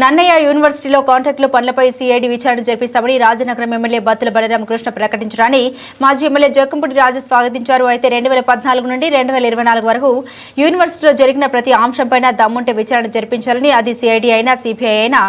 నన్నయ్య యూనివర్సిటీలో కాంట్రాక్టుల పనులపై సిఐడి విచారణ జరిపిస్తామని రాజనగరం ఎమ్మెల్యే బత్తుల బలరామకృష్ణ ప్రకటించడాన్ని మాజీ ఎమ్మెల్యే జోకంపూడి రాజు స్వాగతించారు. అయితే రెండు వేల పద్నాలుగు నుండి రెండు వేల ఇరవై నాలుగు వరకు యూనివర్సిటీలో జరిగిన ప్రతి అంశంపైన దమ్ముంటే విచారణ జరిపించాలని అది సిఐడి అయినా సిబిఐ అయినా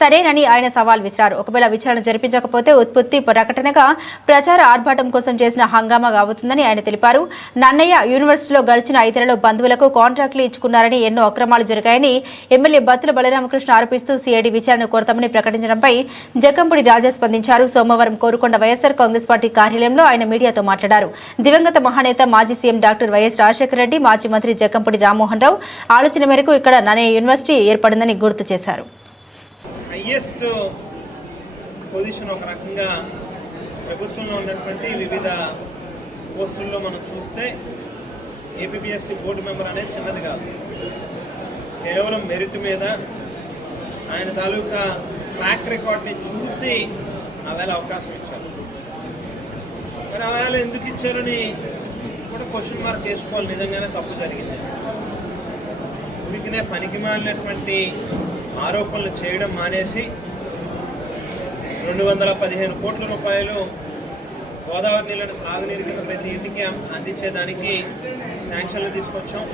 సరేనని ఆయన సవాల్ విసిరారు. ఒకవేళ విచారణ జరిపించకపోతే ఉత్పత్తి ప్రకటనగా ప్రచార ఆర్భాటం కోసం చేసిన హంగామా కావుతుందని ఆయన తెలిపారు. నన్నయ్య యూనివర్సిటీలో గడిచిన ఐదేళ్ళలో బంధువులకు కాంట్రాక్టులు ఇచ్చుకున్నారని ఎన్నో అక్రమాలు జరిగాయని ఎమ్మెల్యే బత్తుల బలరామకృష్ణ ఆరోపిస్తూ సిఐడి విచారణ కోరతామని ప్రకటించడంపై జక్కంపూడి రాజా స్పందించారు. సోమవారం కోరుకొండ వైఎస్సార్ కాంగ్రెస్ పార్టీ కార్యాలయంలో ఆయన మీడియాతో మాట్లాడారు. దివంగత మహానేత మాజీ CM doctor YS Rajasekhara Reddy మాజీ మంత్రి జక్కంపూడి రామ్మోహన్ రావు ఆలోచన మేరకు ఇక్కడ నన్నయ్య యూనివర్సిటీ ఏర్పడిందని గుర్తు చేశారు. పొజిషన్ ఒక రకంగా ప్రభుత్వంలో ఉన్నటువంటి వివిధ పోస్టుల్లో మనం చూస్తే ఏపీఎస్సి బోర్డు మెంబర్ అనేది చిన్నది కాదు. కేవలం మెరిట్ మీద ఆయన తాలూకా ట్రాక్ రికార్డ్ని చూసి ఆవేళ అవకాశం ఇచ్చారు. మరి ఆవేళ ఎందుకు ఇచ్చారని కూడా క్వశ్చన్ మార్క్ వేసుకోవాలి. నిజంగానే తప్పు జరిగింది. ఉనికినే పనికి మాలినటువంటి ఆరోపణలు చేయడం మానేసి రెండు వందల పదిహేను కోట్ల రూపాయలు గోదావరి నీళ్ళను త్రాగునీరు కింద ప్రతి ఇంటికి అందించేదానికి శాంక్షన్లు తీసుకొచ్చాం.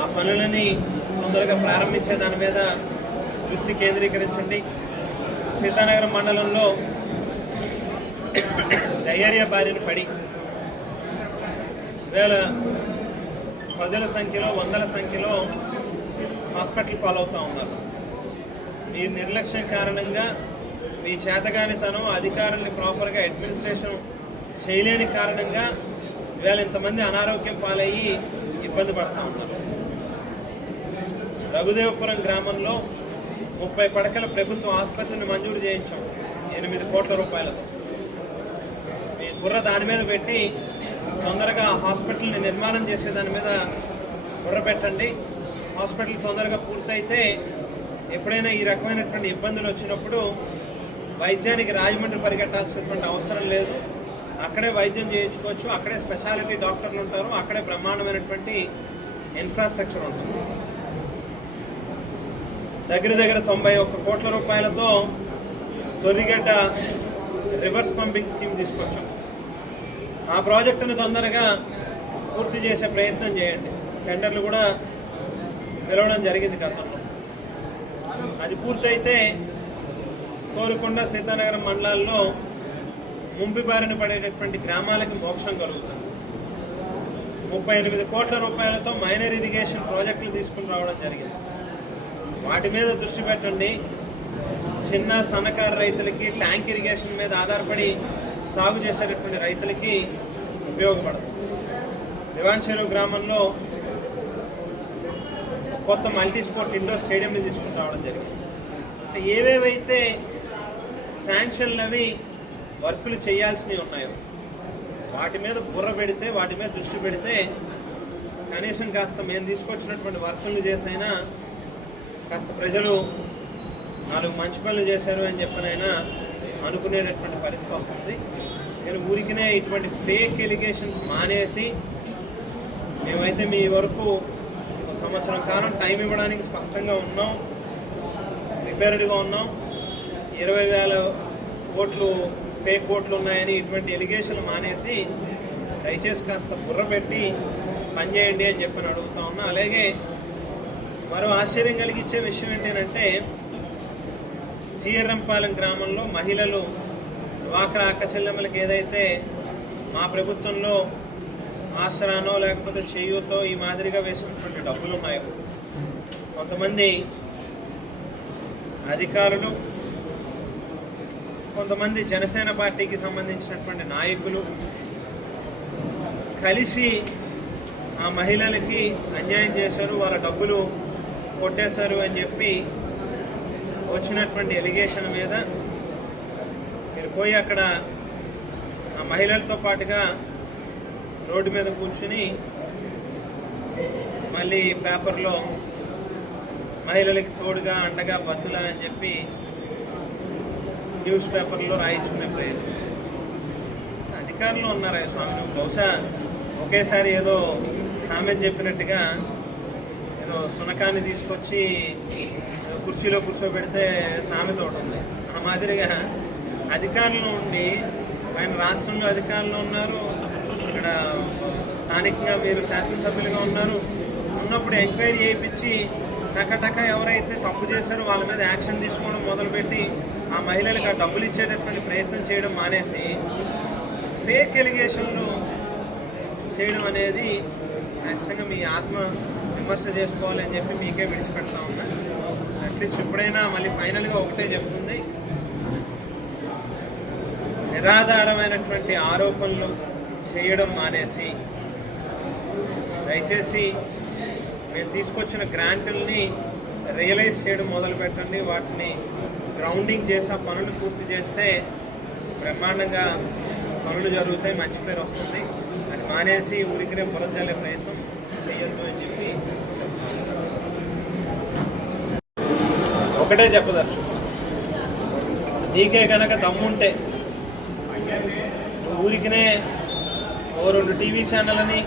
ఆ పనులని తొందరగా ప్రారంభించే దాని మీద దృష్టి కేంద్రీకరించండి. సీతానగరం మండలంలో డయేరియా బారిన పడి వేల పదుల సంఖ్యలో వందల సంఖ్యలో హాస్పిటల్ పాలవుతూ ఉన్నారు. మీ నిర్లక్ష్యం కారణంగా మీ చేతగానితనం అధికారుల్ని ప్రాపర్గా అడ్మినిస్ట్రేషన్ చేయలేని కారణంగా ఇవాళ ఇంతమంది అనారోగ్యం పాలయ్యి ఇబ్బంది పడుతూ ఉన్నారు. రఘుదేవపురం గ్రామంలో ముప్పై పడకల ప్రభుత్వ ఆసుపత్రిని మంజూరు చేయించాం. ఎనిమిది కోట్ల రూపాయలతో. మీ బుర్ర దాని మీద పెట్టి తొందరగా హాస్పిటల్ని నిర్మాణం చేసే దాని మీద బుర్ర పెట్టండి. హాస్పిటల్ తొందరగా పూర్తయితే ఎప్పుడైనా ఈ రకమైనటువంటి ఇబ్బందులు వచ్చినప్పుడు వైద్యానికి రాజమండ్రి పరిగెట్టాల్సినటువంటి అవసరం లేదు. అక్కడే వైద్యం చేయించుకోవచ్చు. అక్కడే స్పెషాలిటీ డాక్టర్లు ఉంటారు. అక్కడే బ్రహ్మాండమైనటువంటి ఇన్ఫ్రాస్ట్రక్చర్ ఉంటుంది. దగ్గర దగ్గర తొంభై ఒక్క కోట్ల రూపాయలతో తొలిగడ్డ రివర్స్ పంపింగ్ స్కీమ్ తీసుకొచ్చాం. ఆ ప్రాజెక్టును తొందరగా పూర్తి చేసే ప్రయత్నం చేయండి. టెండర్లు కూడా పిలవడం జరిగింది గతంలో. అది పూర్తయితే కోరుకొండ సీతానగరం మండలాల్లో ముంపిబారిన పడేటటువంటి గ్రామాలకి మోక్షం కలుగుతుంది. ముప్పై ఎనిమిది కోట్ల రూపాయలతో మైనర్ ఇరిగేషన్ ప్రాజెక్టులు తీసుకుని రావడం జరిగింది. వాటి మీద దృష్టి పెట్టండి. చిన్న సన్నకారు రైతులకి ట్యాంక్ ఇరిగేషన్ మీద ఆధారపడి సాగు చేసేటటువంటి రైతులకి ఉపయోగపడుతుంది దివాంచెరు గ్రామంలో కొత్త మల్టీ స్పోర్ట్ ఇండోర్ స్టేడియంని తీసుకుని రావడం జరిగింది. అంటే ఏవేవైతే శాంక్షన్లు అవి వర్కులు చేయాల్సినవి ఉన్నాయో వాటి మీద బుర్ర పెడితే వాటి మీద దృష్టి పెడితే కనీసం కాస్త మేము తీసుకొచ్చినటువంటి వర్కులు చేసైనా కాస్త ప్రజలు నాలుగు మంచి పనులు చేశారు అని చెప్పనైనా అనుకునేటటువంటి పరిస్థితి వస్తుంది. నేను ఊరికినే ఇటువంటి ఫేక్ ఎలిగేషన్స్ మానేసి మేమైతే మీ వరకు ఒక సంవత్సరం కాలం టైం ఇవ్వడానికి స్పష్టంగా ఉన్నాం. ప్రిపేర్డ్గా ఉన్నాం. ఇరవై వేల ఓట్లు ఫేక్ ఓట్లు ఉన్నాయని ఇటువంటి ఎలిగేషన్లు మానేసి దయచేసి కాస్త బుర్ర పెట్టి పనిచేయండి అని చెప్పని అడుగుతా ఉన్నా. అలాగే మరో ఆశ్చర్యం కలిగించే విషయం ఏంటంటే చీర్రంపాలెం గ్రామంలో మహిళలు డ్వాక్రా అక్క ఏదైతే మా ప్రభుత్వంలో ఆసరానో లేకపోతే చేయూతో ఈ మాదిరిగా వేసినటువంటి డబ్బులు ఉన్నాయి కొంతమంది అధికారులు కొంతమంది జనసేన పార్టీకి సంబంధించినటువంటి నాయకులు కలిసి ఆ మహిళలకి అన్యాయం చేశారు వాళ్ళ డబ్బులు కొట్టేశారు అని చెప్పి వచ్చినటువంటి ఎలిగేషన్ మీద మీరు పోయి అక్కడ ఆ మహిళలతో పాటుగా రోడ్డు మీద కూర్చుని మళ్ళీ పేపర్లో మహిళలకి తోడుగా అండగా బతులా అని చెప్పి న్యూస్ పేపర్లో రాయించుకునే ప్రయత్నం. అధికారంలో ఉన్నారా స్వామి. బహుశా ఒకేసారి ఏదో సామెత చెప్పినట్టుగా సునకాన్ని తీసుకొచ్చి కుర్చీలో కూర్చోబెడితే సామెత ఒకటి ఉంది. ఆ మాదిరిగా అధికారంలో ఉండి ఆయన రాష్ట్రంలో అధికారంలో ఉన్నారు ఇక్కడ స్థానికంగా మీరు శాసనసభ్యులుగా ఉన్నారు. ఉన్నప్పుడు ఎంక్వైరీ చేయించి టక ఎవరైతే తప్పు చేశారో వాళ్ళ మీద యాక్షన్ తీసుకోవడం మొదలుపెట్టి ఆ మహిళలకు ఆ డబ్బులు ఇచ్చేటటువంటి ప్రయత్నం చేయడం మానేసి ఫేక్ ఎలిగేషన్లు చేయడం అనేది ఖచ్చితంగా మీ ఆత్మ విమర్శ చేసుకోవాలని చెప్పి మీకే విడిచిపెడతా ఉన్నా. అట్లీస్ట్ ఎప్పుడైనా మళ్ళీ ఫైనల్గా ఒకటే చెప్తుంది. నిరాధారమైనటువంటి ఆరోపణలు చేయడం మానేసి దయచేసి మేము తీసుకొచ్చిన గ్రాంట్ల్ని రియలైజ్ చేయడం మొదలు పెట్టండి వాటిని గ్రౌండింగ్ చేసి ఆ పనులు పూర్తి చేస్తే బ్రహ్మాండంగా పనులు జరుగుతాయి మంచి పేరు వస్తుంది. అది మానేసి ఊరికినే బురజల్లే ప్రయత్నం చేయొద్దు అని చెప్పి చెప్తాను. ఒకటే చెప్పదచ్చు నీకే కనుక దమ్ముంటే ఊరికినే ఓ రెండు టీవీ ఛానల్ని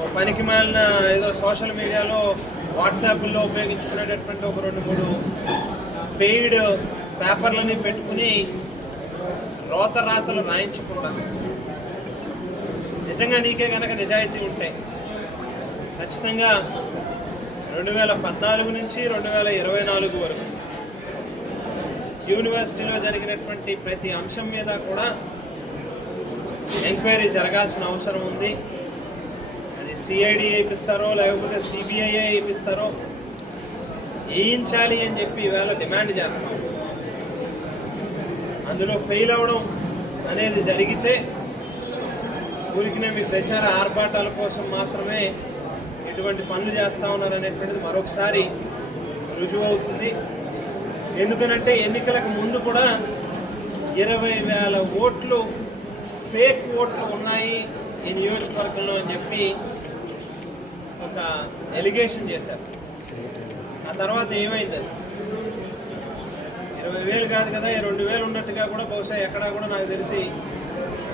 ఓ పనికి మాలిన ఏదో సోషల్ మీడియాలో వాట్సాప్లో ఉపయోగించుకునేటటువంటి ఒక రెండు మూడు పెయిడ్ పేపర్లని పెట్టుకుని రోత రాతలు రాయించుకుంటాను. నిజంగా నీకే కనుక నిజాయితీ ఉంటే ఖచ్చితంగా రెండు వేల పద్నాలుగు నుంచి రెండు వేల ఇరవై నాలుగు వరకు. యూనివర్సిటీలో జరిగినటువంటి ప్రతి అంశం మీద కూడా ఎంక్వైరీ జరగాల్సిన అవసరం ఉంది. అది సిఐడి వేయిస్తారో లేకపోతే సిబిఐ వేయిస్తారో వేయించాలి అని చెప్పి ఈవేళ డిమాండ్ చేస్తాం. అందులో ఫెయిల్ అవడం అనేది జరిగితే ఊరికినే మీ ప్రచార ఆర్భాటాల కోసం మాత్రమే ఎటువంటి పనులు చేస్తా ఉన్నారు అనేటువంటిది మరొకసారి రుజువు అవుతుంది ఎందుకనంటే ఎన్నికలకు ముందు కూడా ఇరవై వేల ఓట్లు ఫేక్ ఓట్లు ఉన్నాయి ఈ నియోజకవర్గంలో అని చెప్పి ఒక ఎలిగేషన్ చేశారు. ఆ తర్వాత ఏమైంది? అది ఇరవై వేలు కాదు కదా ఈ రెండు వేలు ఉన్నట్టుగా కూడా బహుశా ఎక్కడా కూడా నాకు తెలిసి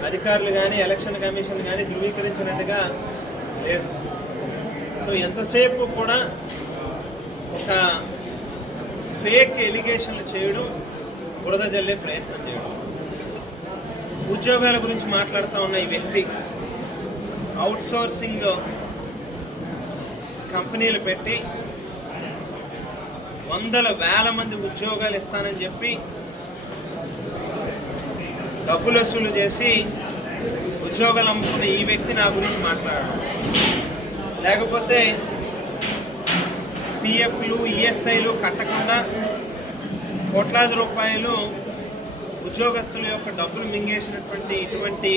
అధికారులు కానీ ఎలక్షన్ కమిషన్ కానీ ధృవీకరించినట్టుగా లేదు. సో ఎంతసేపు కూడా ఒక ఫేక్ ఎలిగేషన్లు చేయడం బురద జల్లే ప్రయత్నం చేయడం. ఉద్యోగాల గురించి మాట్లాడుతూ ఉన్న ఈ వ్యక్తి అవుట్సోర్సింగ్ కంపెనీలు పెట్టి వందల వేల మంది ఉద్యోగాలు ఇస్తానని చెప్పి డబ్బులు వసూలు చేసి ఉద్యోగాలు అమ్ముకున్న ఈ వ్యక్తి నా గురించి మాట్లాడాడు. లేకపోతే పిఎఫ్లు ఈఎస్ఐలు కట్టకుండా కోట్లాది రూపాయలు ఉద్యోగస్తుల యొక్క డబ్బులు మింగేసినటువంటి ఇటువంటి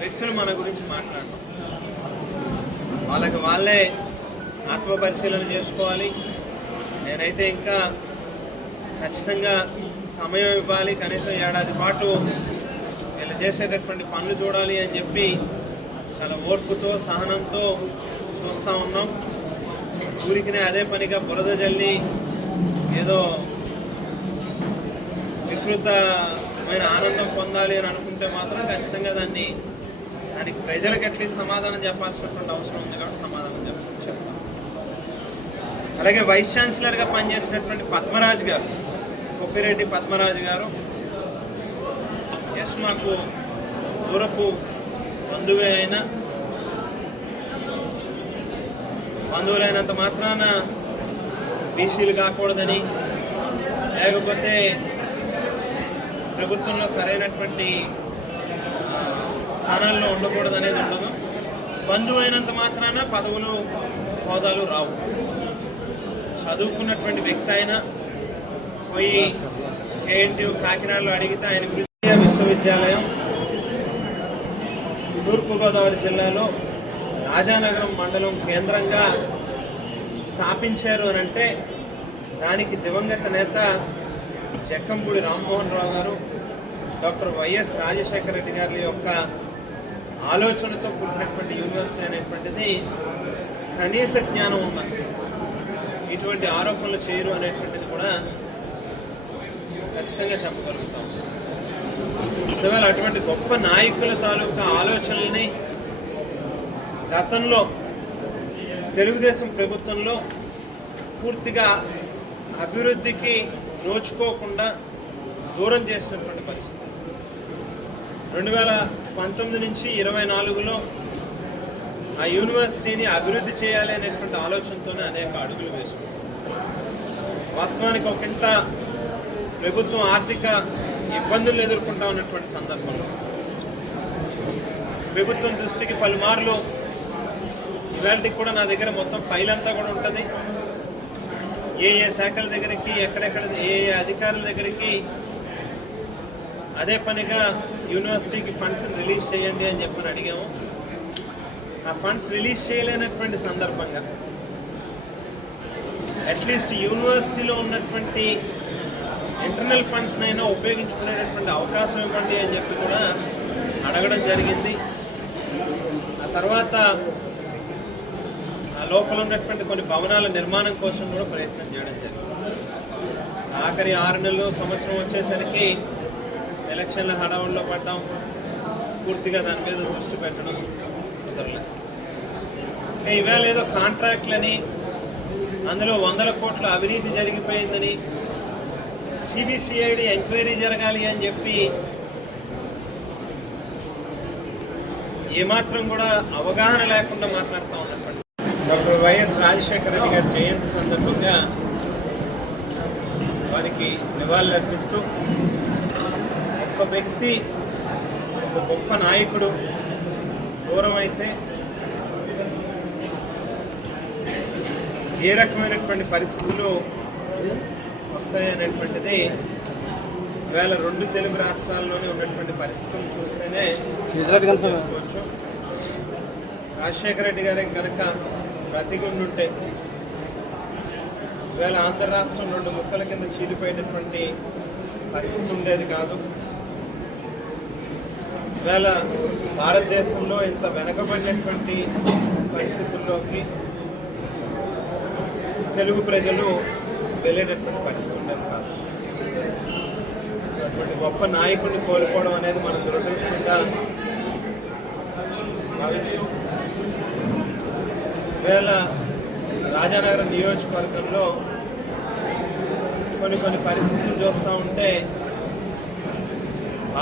వ్యక్తులు మన గురించి మాట్లాడడం. వాళ్ళకి వాళ్ళే ఆత్మ పరిశీలన చేసుకోవాలి. నేనైతే ఇంకా ఖచ్చితంగా సమయం ఇవ్వాలి. కనీసం ఏడాది పాటు వీళ్ళు చేసేటటువంటి పనులు చూడాలి అని చెప్పి చాలా ఓర్పుతో సహనంతో చూస్తూ ఉన్నాం. ఊరికినే అదే పనిగా బురద జల్లి ఏదో వికృతమైన ఆనందం పొందాలి అని అనుకుంటే మాత్రం ఖచ్చితంగా దాన్ని దానికి ప్రజలకు అట్లీస్ట్ సమాధానం చెప్పాల్సినటువంటి అవసరం ఉంది కాబట్టి సమాధానం చెప్ప చెప్తాం అలాగే వైస్ ఛాన్సలర్గా పనిచేసినటువంటి పద్మరాజు గారు కొప్పిరెడ్డి పద్మరాజు గారు ఎస్ మాకు దూరపు బంధువే అయినా బంధువులైనంత మాత్రాన బీసీలు కాకూడదని లేకపోతే ప్రభుత్వంలో సరైనటువంటి స్థానాల్లో ఉండకూడదు అనేది ఉండదు. బంధువు అయినంత మాత్రాన పదవులు హోదాలు రావు. చదువుకున్నటువంటి వ్యక్తి అయినా పోయి జేఎన్టీయూ కాకినాడలో అడిగితే ఆయన విశ్వవిద్యాలయం తూర్పుగోదావరి జిల్లాలో రాజానగరం మండలం కేంద్రంగా స్థాపించారు అని అంటే దానికి దివంగత నేత జక్కంపూడి రామ్మోహన్ రావు గారు డాక్టర్ వైఎస్ రాజశేఖర రెడ్డి గారి యొక్క ఆలోచనతో కూడినటువంటి యూనివర్సిటీ అనేటువంటిది కనీస జ్ఞానం ఉన్నది. ఇటువంటి ఆరోపణలు చేయరు అనేటువంటిది కూడా ఖచ్చితంగా చెప్పగలుగుతాం. సో అటువంటి గొప్ప నాయకుల తాలూకా ఆలోచనల్ని గతంలో తెలుగుదేశం ప్రభుత్వంలో పూర్తిగా అభివృద్ధికి నోచుకోకుండా దూరం చేసినటువంటి పరిస్థితి. రెండు వేల పంతొమ్మిది నుంచి ఇరవై నాలుగులో ఆ యూనివర్సిటీని అభివృద్ధి చేయాలి అనేటువంటి ఆలోచనతోనే అనేక అడుగులు వేసింది వాస్తవానికి ఒకంత ప్రభుత్వం ఆర్థిక ఇబ్బందులు ఎదుర్కొంటా ఉన్నటువంటి సందర్భంలో ప్రభుత్వం దృష్టికి పలుమార్లు ఇలాంటివి కూడా నా దగ్గర మొత్తం ఫైల్ అంతా కూడా ఉంటుంది. ఏ ఏ శాఖల దగ్గరికి ఎక్కడెక్కడ ఏ ఏ అధికారుల దగ్గరికి అదే పనిగా యూనివర్సిటీకి ఫండ్స్ రిలీజ్ చేయండి అని చెప్పని అడిగాము. ఆ ఫండ్స్ రిలీజ్ చేయలేనటువంటి సందర్భంగా అట్లీస్ట్ యూనివర్సిటీలో ఉన్నటువంటి ఇంటర్నల్ ఫండ్స్నైనా ఉపయోగించుకునేటటువంటి అవకాశం ఇవ్వండి అని చెప్పి కూడా అడగడం జరిగింది. ఆ తర్వాత లోపల ఉన్నటువంటి కొన్ని భవనాల నిర్మాణం కోసం కూడా ప్రయత్నం చేయడం జరిగింది. ఆఖరి ఆరు నెలలు సంవత్సరం వచ్చేసరికి ఎలక్షన్ల హడావుల్లో పడ్డాం. పూర్తిగా దాని మీద దృష్టి పెట్టడం కుదరలేదు. ఇవాళ ఏదో కాంట్రాక్ట్లని అందులో వందల కోట్ల అవినీతి జరిగిపోయిందని సిబిసిఐడి ఎంక్వైరీ జరగాలి అని చెప్పి ఏమాత్రం కూడా అవగాహన లేకుండా మాట్లాడుతూ ఉన్నటువంటి డాక్టర్ వైఎస్ రాజశేఖర రెడ్డి గారి జయంతి సందర్భంగా వారికి నివాళులు అర్పిస్తూ ఒక వ్యక్తి ఒక గొప్ప నాయకుడు దూరం అయితే ఏ రకమైనటువంటి పరిస్థితులు వస్తాయనేటువంటిది ఈవేళ రెండు తెలుగు రాష్ట్రాల్లోనే ఉన్నటువంటి పరిస్థితులను చూస్తేనే చేసుకోవచ్చు రాజశేఖర రెడ్డి గారి కనుక బ్రతికుండుంటే ఈవేళ ఆంధ్ర రాష్ట్రం రెండు ముక్కల కింద చీలిపోయినటువంటి పరిస్థితి ఉండేది కాదు. ఈవేళ భారతదేశంలో ఇంత వెనకబడినటువంటి పరిస్థితుల్లోకి తెలుగు ప్రజలు వెళ్ళేటటువంటి పరిస్థితి ఉండేది కాదు. అటువంటి గొప్ప నాయకుడిని కోల్పోవడం అనేది మనం దురదృష్టంగా భావిస్తూ వేళ రాజానగరం నియోజకవర్గంలో కొన్ని కొన్ని పరిస్థితులు చూస్తూ ఉంటే